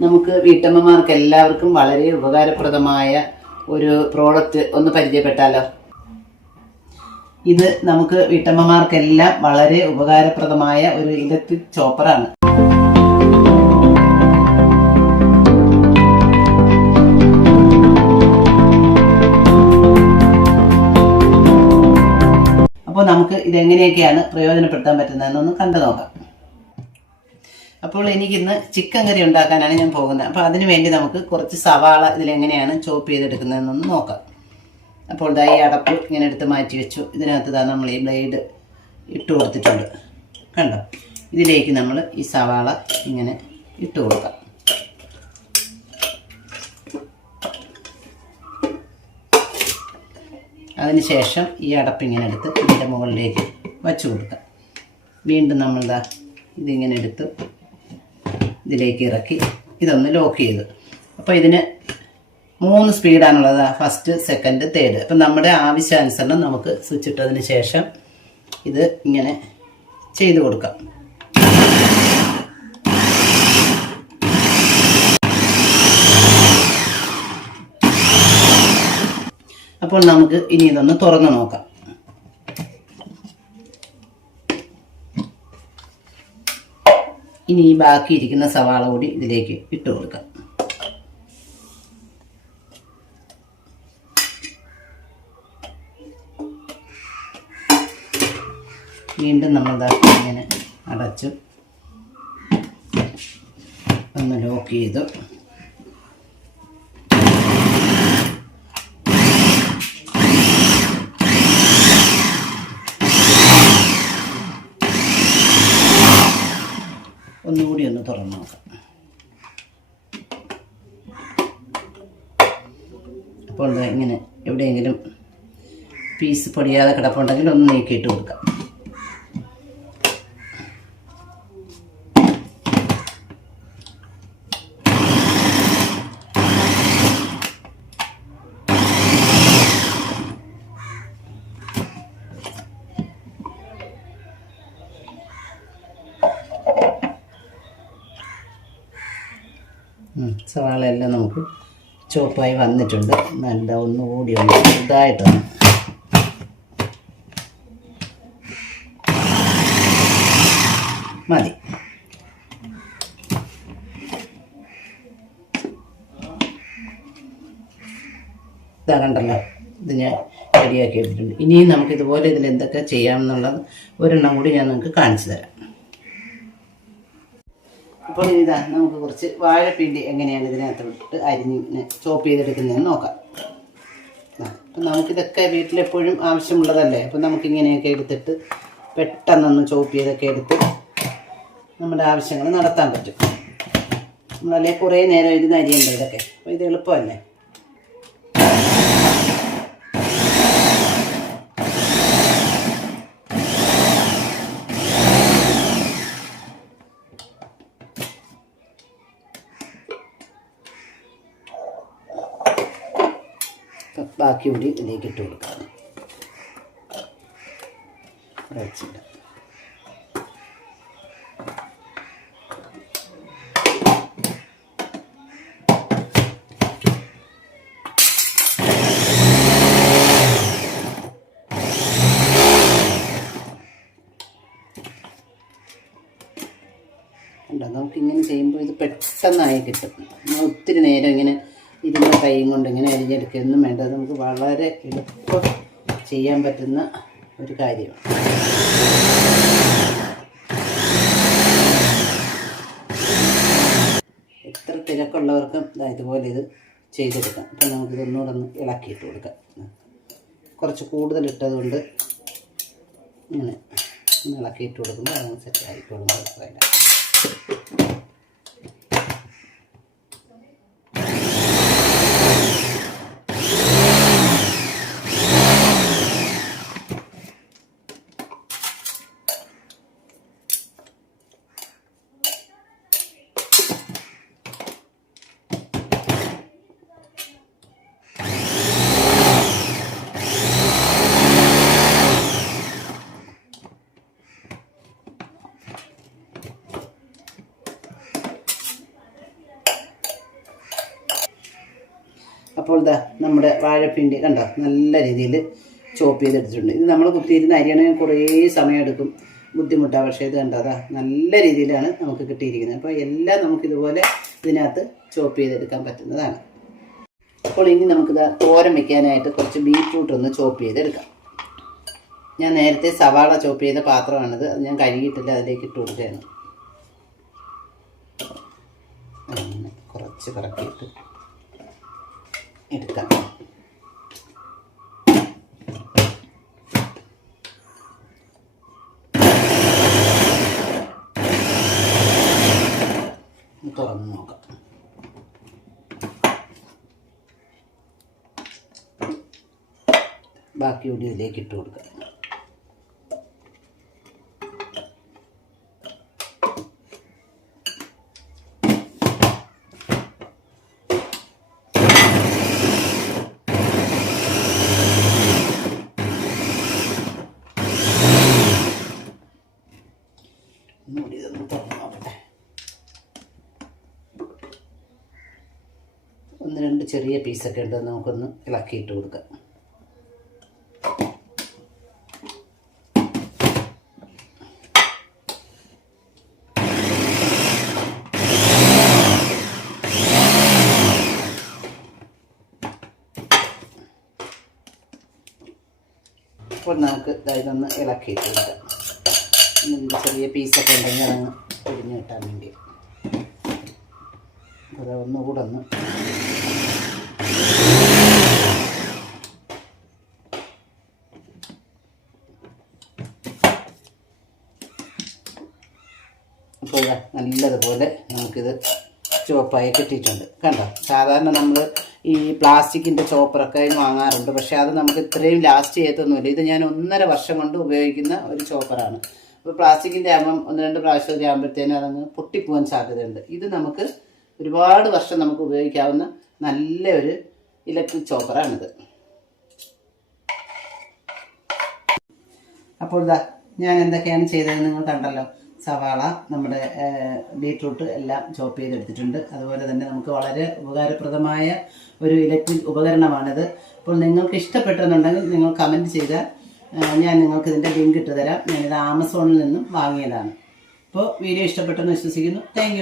നമുക്ക് വീട്ടമ്മമാർക്ക് എല്ലാവർക്കും വളരെ ഉപകാരപ്രദമായ ഒരു പ്രോഡക്റ്റ് ഒന്ന് പരിചയപ്പെട്ടാലോ? ഇത് നമുക്ക് വീട്ടമ്മമാർക്കെല്ലാം വളരെ ഉപകാരപ്രദമായ ഒരു ഇലക്ട്രിക് ചോപ്പറാണ് അപ്പോൾ നമുക്ക് ഇതെങ്ങനെയൊക്കെയാണ് പ്രയോജനപ്പെടുത്താൻ പറ്റുന്നതെന്നൊന്ന് കണ്ടു നോക്കാം അപ്പോൾ എനിക്കിന്ന് ചിക്കൻ കറി ഉണ്ടാക്കാനാണ് ഞാൻ പോകുന്നത്. അപ്പോൾ അതിന് വേണ്ടി നമുക്ക് കുറച്ച് സവാള ഇതിലെങ്ങനെയാണ് ചോപ്പ് ചെയ്തെടുക്കുന്നതെന്നൊന്ന് നോക്കാം. അപ്പോൾ ദാ ഈ അടപ്പ് ഇങ്ങനെ എടുത്ത് മാറ്റി വെച്ചു. ഇതിനകത്ത് ദാ നമ്മൾ ഈ ബ്ലേഡ് ഇട്ട് കൊടുത്തിട്ടുണ്ട്. കണ്ടോ? ഇതിലേക്ക് നമ്മൾ ഈ സവാള ഇങ്ങനെ ഇട്ട് കൊടുക്കാം. അതിനുശേഷം ഈ അടപ്പിങ്ങനെ എടുത്ത് ഇതിന്റെ മുകളിലേക്ക് വച്ചു കൊടുക്കാം. വീണ്ടും നമ്മളിതാ ഇതിങ്ങനെ എടുത്ത് ഇതിലേക്ക് ഇറക്കി ഇതൊന്ന് ലോക്ക് ചെയ്തു. അപ്പോൾ ഇതിന് മൂന്ന് സ്പീഡാണുള്ളത് ഫസ്റ്റ് സെക്കൻഡ് തേർഡ് അപ്പം നമ്മുടെ ആവശ്യാനുസരണം നമുക്ക് സ്വിച്ച് ഇട്ടതിന് ശേഷം ഇത് ഇങ്ങനെ ചെയ്തു കൊടുക്കാം. അപ്പോൾ നമുക്ക് ഇനി ഇതൊന്ന് തുറന്നു നോക്കാം. ഇനി ഈ ബാക്കിയിരിക്കുന്ന സവാള കൂടി ഇതിലേക്ക് ഇട്ട് കൊടുക്കാം. വീണ്ടും നമ്മൾ ഇങ്ങനെ അടച്ചു ഒന്ന് ലോക്ക് ചെയ്തു. ഒന്നുകൂടി ഒന്ന് തുറന്നു നോക്കാം. അപ്പോൾ ഇങ്ങനെ എവിടെയെങ്കിലും പീസ് പൊടിയാതെ കിടപ്പുണ്ടെങ്കിൽ ഒന്ന് നീക്കിയിട്ട് കൊടുക്കാം. സവാള എല്ലാം നമുക്ക് ചോപ്പായി വന്നിട്ടുണ്ട്. നല്ല ഒന്നുകൂടി ഒന്ന് ഇതായിട്ടാണ് മതി. ഇതാ കണ്ടല്ലോ. ഇത് ഞാൻ റെഡിയാക്കി എടുത്തിട്ടുണ്ട്. ഇനിയും നമുക്ക് ഇതുപോലെ ഇതിൽ എന്തൊക്കെ ചെയ്യാമെന്നുള്ളത് ഒരെണ്ണം കൂടി ഞാൻ നിങ്ങൾക്ക് കാണിച്ചു തരാം. അപ്പോൾ ഇതാ നമുക്ക് കുറച്ച് വാഴപ്പിണ്ടി എങ്ങനെയാണ് ഇതിനകത്ത് വിട്ടിട്ട് അരിഞ്ഞ് ചോപ്പ് ചെയ്തെടുക്കുന്നതെന്ന് നോക്കാം. അപ്പം നമുക്കിതൊക്കെ വീട്ടിലെപ്പോഴും ആവശ്യമുള്ളതല്ലേ? അപ്പം നമുക്കിങ്ങനെയൊക്കെ എടുത്തിട്ട് പെട്ടെന്നൊന്ന് ചോപ്പ് ചെയ്തൊക്കെ എടുത്ത് നമ്മുടെ ആവശ്യങ്ങൾ നടത്താൻ പറ്റും. നമ്മളല്ലേ കുറേ നേരം ഇരുന്ന് അരിയണ്ട ഇതൊക്കെ. അപ്പോൾ ഇത് എളുപ്പമല്ലേ അപ്പം ബാക്കി കൂടി ഇതിലേക്ക് ഇട്ട് കൊടുക്കാം. വെച്ചിട്ട് നമുക്കിങ്ങനെ ചെയ്യുമ്പോൾ ഇത് പെട്ടെന്നായി കിട്ടും. ഒത്തിരി നേരം ഇങ്ങനെ ഇരുന്ന കൈയും കൊണ്ട് ഇങ്ങനെ അരിഞ്ഞെടുക്കുകയൊന്നും വേണ്ട. നമുക്ക് വളരെ എളുപ്പം ചെയ്യാൻ പറ്റുന്ന ഒരു കാര്യമാണ്. എത്ര തിരക്കുള്ളവർക്കും ഇതുപോലെ ഇത് ചെയ്തെടുക്കാം. അപ്പം നമുക്ക് ഇതൊന്നുകൂടെ ഒന്ന് ഇളക്കിയിട്ട് കൊടുക്കാം. കുറച്ച് കൂടുതൽ ഇട്ടതുകൊണ്ട് ഇങ്ങനെ ഇളക്കിയിട്ട് കൊടുക്കുമ്പോൾ അതൊന്ന് സെറ്റ് ആയിക്കോളും. ഇതാ നമ്മുടെ വാഴപ്പിണ്ടി കണ്ടോ? നല്ല രീതിയിൽ ചോപ്പ് ചെയ്തെടുത്തിട്ടുണ്ട്. ഇത് നമ്മൾ കുത്തിയിരുന്ന അരിയണമെങ്കിൽ കുറേ സമയമെടുക്കും ബുദ്ധിമുട്ടാണ് പക്ഷേ ഇത് കണ്ടോ അതാ നല്ല രീതിയിലാണ് നമുക്ക് കിട്ടിയിരിക്കുന്നത്. അപ്പോൾ എല്ലാം നമുക്കിതുപോലെ ഇതിനകത്ത് ചോപ്പ് ചെയ്തെടുക്കാൻ പറ്റുന്നതാണ്. അപ്പോൾ ഇനി നമുക്കിത് തോരൻ വയ്ക്കാനായിട്ട് കുറച്ച് ബീറ്റ്റൂട്ട് ഒന്ന് ചോപ്പ് ചെയ്തെടുക്കാം. ഞാൻ നേരത്തെ സവാള ചോപ്പ് ചെയ്ത പാത്രമാണിത്. അത് ഞാൻ കഴുകിയിട്ടില്ല അതിലേക്ക് ഇട്ട് കൊടുക്കുകയാണ്. കുറച്ച് കറക്കിയിട്ട് എടുക്കാം. തുറന്ന് നോക്കാം. ബാക്കി കൂടി ഇട്ട് കൊടുക്കാം ഒന്നുകൂടി ഇതൊന്ന് തുറന്ന് നോക്കട്ടെ ഒന്ന് രണ്ട് ചെറിയ പീസൊക്കെ അത് നമുക്കൊന്ന് ഇളക്കിയിട്ട് കൊടുക്കാം. അപ്പോൾ നമുക്ക് ഇതൊന്ന് ഇളക്കിയിട്ട് കൊടുക്കാം. ചെറിയ പീസൊക്കെ ഉണ്ടെങ്കിൽ അതങ്ങ് പൊടിഞ്ഞ് കിട്ടാൻ വേണ്ടി. അത് ഒന്നുകൂടെ ഒന്ന്. നല്ലതുപോലെ നമുക്കിത് ചുവപ്പായി കിട്ടിയിട്ടുണ്ട്. കണ്ടോ? സാധാരണ നമ്മൾ ഈ പ്ലാസ്റ്റിക്കിന്റെ ചോപ്പറൊക്കെ വാങ്ങാറുണ്ട്. പക്ഷേ അത് നമുക്ക് ഇത്രയും ലാസ്റ്റ് ചെയ്യത്തൊന്നുമില്ല. ഇത് ഞാൻ ഒന്നര വർഷം കൊണ്ട് ഉപയോഗിക്കുന്ന ഒരു ചോപ്പറാണ്. അപ്പോൾ പ്ലാസ്റ്റിക്കിന്റെ ആകുമ്പം ഒന്ന് രണ്ട് പ്രാവശ്യം ആകുമ്പോഴത്തേനും അതങ്ങ് പൊട്ടിപ്പോകാൻ സാധ്യതയുണ്ട്. ഇത് നമുക്ക് ഒരുപാട് വർഷം നമുക്ക് ഉപയോഗിക്കാവുന്ന നല്ല ഒരു ഇലക്ട്രിക് ചോപ്പറാണിത് അപ്പോൾ ഇതാ ഞാൻ എന്തൊക്കെയാണ് ചെയ്തത് നിങ്ങൾ കണ്ടല്ലോ. സവാള നമ്മുടെ ബീട്രൂട്ട് എല്ലാം ചോപ്പ് ചെയ്തെടുത്തിട്ടുണ്ട്. അതുപോലെ തന്നെ നമുക്ക് വളരെ ഉപകാരപ്രദമായ ഒരു ഇലക്ട്രിക് ഉപകരണമാണിത്. അപ്പോൾ നിങ്ങൾക്ക് ഇഷ്ടപ്പെട്ടെന്നുണ്ടെങ്കിൽ നിങ്ങൾ കമന്റ് ചെയ്താൽ ഞാൻ നിങ്ങൾക്ക് ഇതിന്റെ ലിങ്ക് ഇട്ട് തരാം. ഞാനിത് ആമസോണിൽ നിന്നും വാങ്ങിയതാണ്. അപ്പോൾ വീഡിയോ ഇഷ്ടപ്പെട്ടെന്ന് വിശ്വസിക്കുന്നു. താങ്ക്